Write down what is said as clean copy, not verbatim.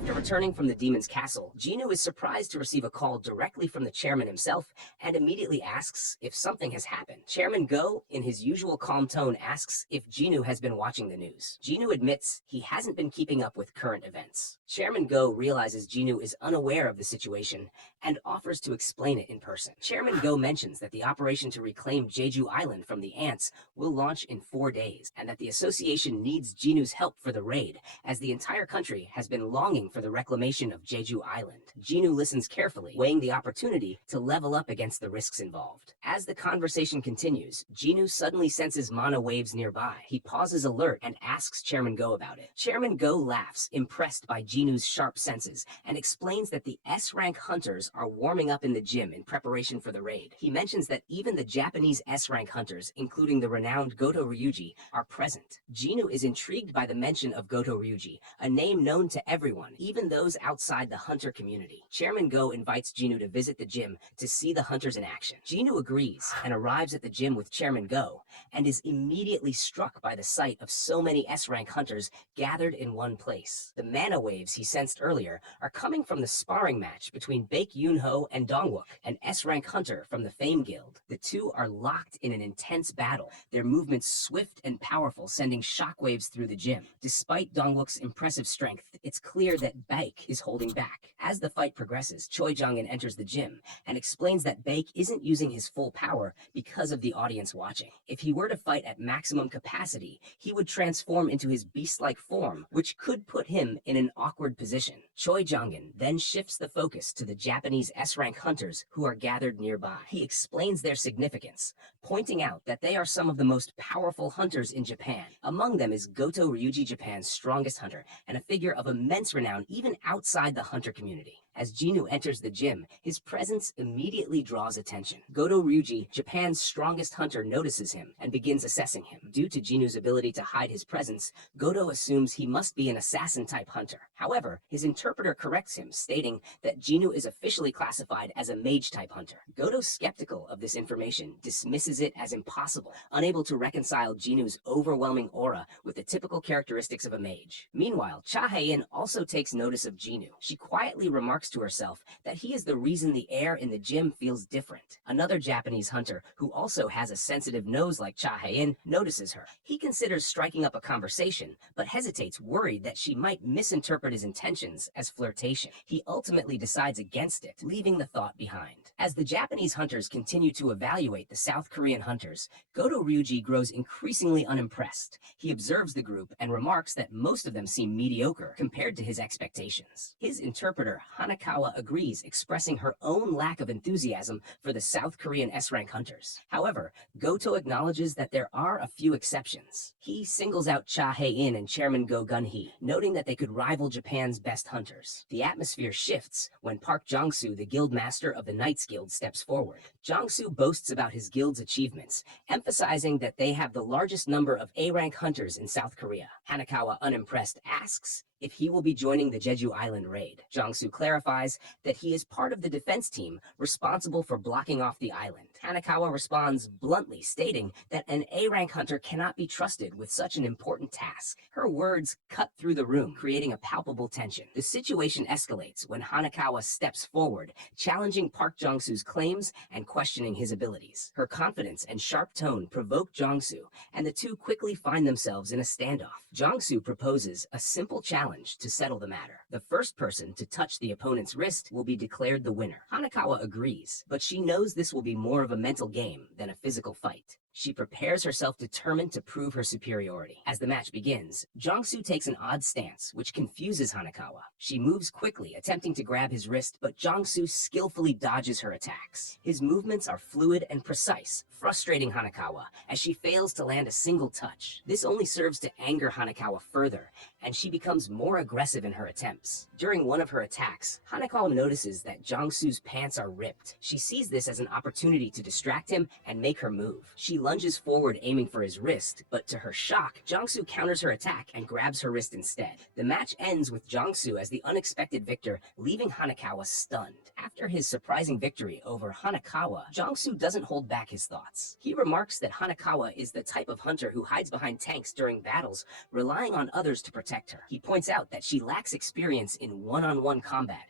After returning from the demon's castle, Jinu is surprised to receive a call directly from the chairman himself and immediately asks if something has happened. Chairman Go, in his usual calm tone, asks if Jinu has been watching the news. Jinu admits he hasn't been keeping up with current events. Chairman Go realizes Jinu is unaware of the situation and offers to explain it in person. Chairman Go mentions that the operation to reclaim Jeju Island from the ants will launch in 4 days, and that the association needs Jinu's help for the raid, as the entire country has been longing for the reclamation of Jeju Island. Jinu listens carefully, weighing the opportunity to level up against the risks involved. As the conversation continues, Jinu suddenly senses mana waves nearby. He pauses alert and asks Chairman Go about it. Chairman Go laughs, impressed by Jinu's sharp senses, and explains that the S-rank hunters are warming up in the gym in preparation for the raid. He mentions that even the Japanese S-rank hunters, including the renowned Goto Ryuji, are present. Jinu is intrigued by the mention of Goto Ryuji, a name known to everyone, even those outside the hunter community. Chairman Go invites Jinu to visit the gym to see the hunters in action. Jinu agrees and arrives at the gym with Chairman Go, and is immediately struck by the sight of so many S-rank hunters gathered in one place. The mana waves he sensed earlier are coming from the sparring match between Baek Yoon-ho and Dongwook, an S-rank hunter from the Fame Guild. The two are locked in an intense battle, their movements swift and powerful, sending shockwaves through the gym. Despite Dongwook's impressive strength, it's clear that Baek is holding back. As the fight progresses, Choi Jong-in enters the gym and explains that Baek isn't using his full power because of the audience watching. If he were to fight at maximum capacity, he would transform into his beast-like form, which could put him in an awkward position. Choi Jong-in then shifts the focus to the Japanese S-rank hunters who are gathered nearby. He explains their significance, pointing out that they are some of the most powerful hunters in Japan. Among them is Goto Ryuji, Japan's strongest hunter, and a figure of immense renown even outside the hunter community. As Jinu enters the gym, his presence immediately draws attention. Goto Ryuji, Japan's strongest hunter, notices him and begins assessing him. Due to Jinu's ability to hide his presence, Goto assumes he must be an assassin-type hunter. However, his interpreter corrects him, stating that Jinu is officially classified as a mage-type hunter. Goto, skeptical of this information, dismisses it as impossible, unable to reconcile Jinu's overwhelming aura with the typical characteristics of a mage. Meanwhile, Cha Hae-in also takes notice of Jinu. She quietly remarks to herself that he is the reason the air in the gym feels different. Another Japanese hunter, who also has a sensitive nose like Cha Hae-in, notices her. He considers striking up a conversation, but hesitates, worried that she might misinterpret his intentions as flirtation. He ultimately decides against it, leaving the thought behind. As the Japanese hunters continue to evaluate the South Korean hunters, Goto Ryuji grows increasingly unimpressed. He observes the group and remarks that most of them seem mediocre compared to his expectations. His interpreter, Hanakawa, agrees, expressing her own lack of enthusiasm for the South Korean S-rank hunters. However, Goto acknowledges that there are a few exceptions. He singles out Cha Hae-in and Chairman Go Gun-hee, noting that they could rival Japan's best hunters. The atmosphere shifts when Park Jong-soo, the guild master of the Knights Guild, steps forward. Jong-soo boasts about his guild's achievements, emphasizing that they have the largest number of A-rank hunters in South Korea. Hanakawa, unimpressed, asks if he will be joining the Jeju Island raid. Jong-soo clarifies that he is part of the defense team responsible for blocking off the island. Hanakawa responds bluntly, stating that an A-rank hunter cannot be trusted with such an important task. Her words cut through the room, creating a palpable tension. The situation escalates when Hanakawa steps forward, challenging Park Jong-soo's claims and questioning his abilities. Her confidence and sharp tone provoke Jong-soo, and the two quickly find themselves in a standoff. Jong-soo proposes a simple challenge to settle the matter. The first person to touch the opponent's wrist will be declared the winner. Hanakawa agrees, but she knows this will be more of a mental game than a physical fight. She prepares herself, determined to prove her superiority. As the match begins, Jong-soo takes an odd stance, which confuses Hanakawa. She moves quickly, attempting to grab his wrist, but Jong-soo skillfully dodges her attacks. His movements are fluid and precise, frustrating Hanakawa as she fails to land a single touch. This only serves to anger Hanakawa further, and she becomes more aggressive in her attempts. During one of her attacks, Hanakawa notices that Jong-soo's pants are ripped. She sees this as an opportunity to distract him and make her move. She lunges forward aiming for his wrist, but to her shock, Jongsu counters her attack and grabs her wrist instead. The match ends with Jongsu as the unexpected victor, leaving Hanakawa stunned. After his surprising victory over Hanakawa, Jongsu doesn't hold back his thoughts. He remarks that Hanakawa is the type of hunter who hides behind tanks during battles, relying on others to protect her. He points out that she lacks experience in one-on-one combat,